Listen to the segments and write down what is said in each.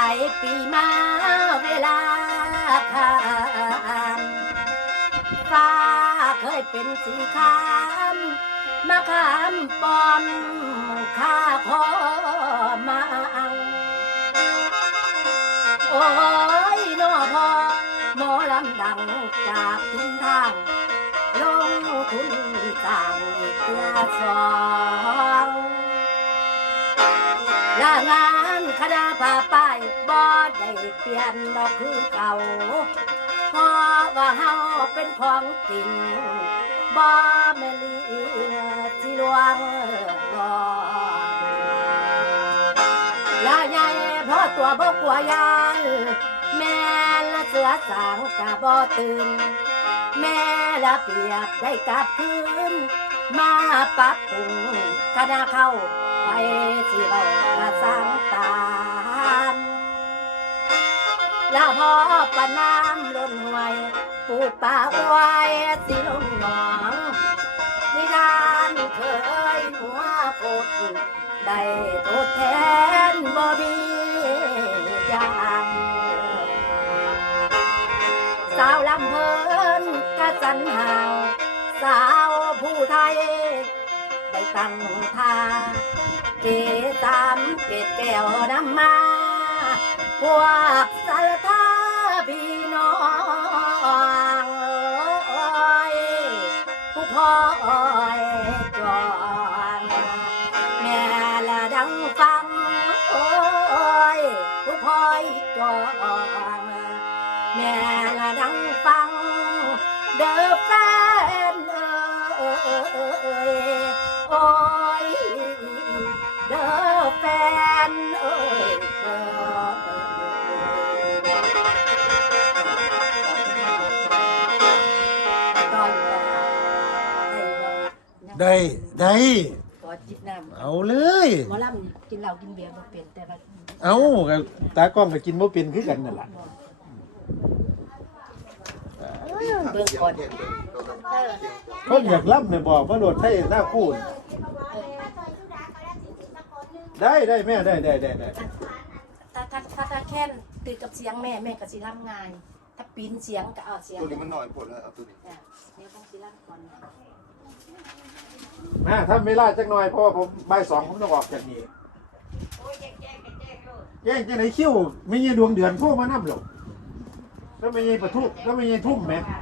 ายปีมาเวลาคามฟ้าเคยเป็นสีคามมาขามปอมข้าขอมาอังโอ้ยนอพอหมอลำดังจากทินทาง ลงทุนสร้างเพื่อสอง เปลี่ยนดอกคือเก่าเพราะว่าเฮาเป็นของจริงบ่แม่ลีที่ลวงรอลาใหญ่เพราะตัวบ่กลัวยานแม่ละเสือสางกะบ่ตื่นแม่ละเปียบได้กลับคืนมาปรับปรุงคณะเข้าไปสิเบากระสัง ลาพอปะน้ำล้นหวยปูป่าไว้สิลงหนองนิทานเคยหัวโคตรได้ทดแทนบ่มีอย่างสาวลำเพลินกะสันหาวสาวผู้ไทย ได้ตั้งท่าเกตามเกตแก้วนำมา พวกสารทาพี่น้องอยผู้พ่อยจองแม่ละดังฟังโอ้ยผู้พลอยจองแม่ละดังฟังเด้อแฟนเอ้ยโอ้ยเด้อแฟน ได้บ่ได้ได้ ขอจิบน้ำเอาเลย หมอลำกินเหล้ากินเบียร์บ่เป็นแต่ว่าเอาก็ตากล้องก็กินบ่เป็นคือกันนั่นล่ะเบิ่งก่อนคนอยากล่ำเนี่ยบอกว่าโดดไทยหน้าคูนได้ได้แม่ได้ได้ได้ได้ถ้าถ้าถ้าถ้าแค่นติดกับเสียงแม่แม่ก็สิรำง่ายถ้าปีนเสียงก็เอาเสียงตัวนี้มันหน่อยผลแล้วเอาตัวนี้เนี่ยเนี่ยต้องสิรำก่อน มาถ้าไม่ล่าจักหน่อยเพราะว่าผมบ่ายสองผมต้องออกจากนี้แย่งจังไหนคิ้วไม่ใช่ดวงเดือนโทรมานํหรอกแล้วไม่ใช่ประทุแล้วไม่ใช่ทุ่มแหมค่ะ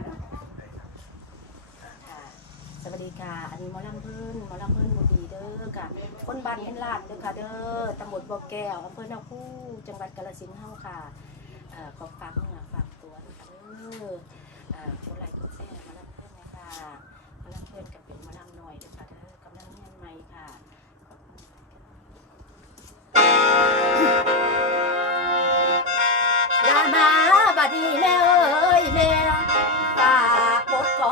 สวัสดีค่ะ อันนี้หมอลำเพิ่นหมอลำเพิ่นบ่ดีเด้อค่ะ คนบ้านเห็นลาดเด้อค่ะ เด้อตำบลบ่อแก้วอำเภอนาคูจังหวัดกาฬสินธุ์เฮาค่ะเอ่อขอฝากเนื้อฝากตัวด้วยค่ะเด้อเอ่อกดไลค์กดแชร์หมอลำเพิ่นนะคะหมอลำเพิ่นก็เป็นหมอลำน้อยเด้อค่ะเด้อ กำลังเรียนใหม่ค่ะลามาบัดนี้แม่เอ้ยแม่ฝากบทก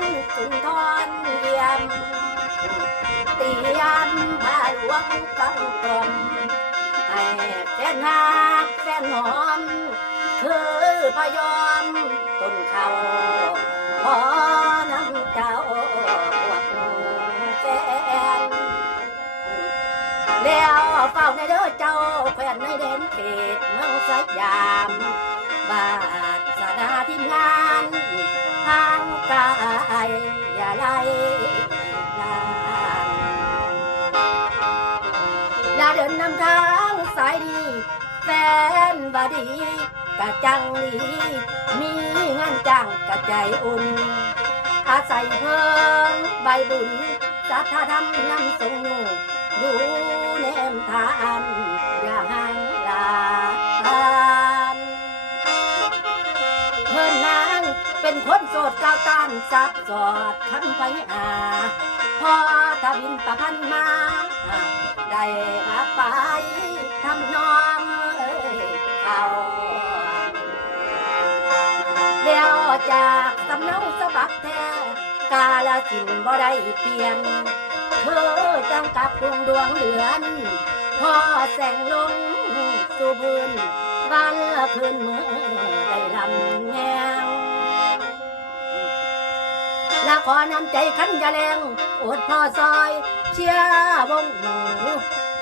รสุนทรเรียมเตรียมผ้าหลวงฟังกลมให้แฟนหักแฟนหอม คือพยอมต้นเขาขอน้ จ้าแขวนในเด่นเขตเมืองสยามบาทสนาทีมงานทางกายอย่าไล่ลางอย่าเดินนำทางสายดีแฟนบาดีกะจังลีมีงานจ้างกะใจอุ่น อาศัยเพิ่งใบบุญสัทธธรรมนำส่ง ดูแนมทานอย่าห่างลาทานเพิ่นนางเป็นคนโสดก้าวตานสับสอดคำไปอาพอทวินประพันมา ได้มาไปทำนองเอ้ยเขาแล้วจากสำเนาสะบักแท้กาลสินบ่ได้เปลี่ยน คือจังกับกรุงดวงเดือนพอแสงลงสู่พื้นวันละคืนเมื่อได้ลำแงวและขอนำใจขันยาแรงอดพ่อซอยเชียวงหนู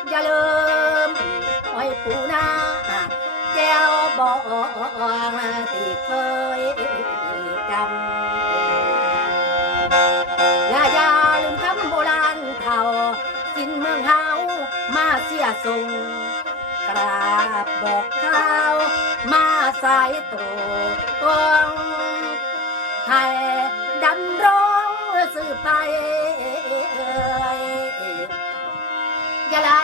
อย่าลืมไว้ปูนาแก้วบอกที่เคย มาส่งกราบบอกข้าวมาสายตรงให้ดำรงสืบไปอย่าไล่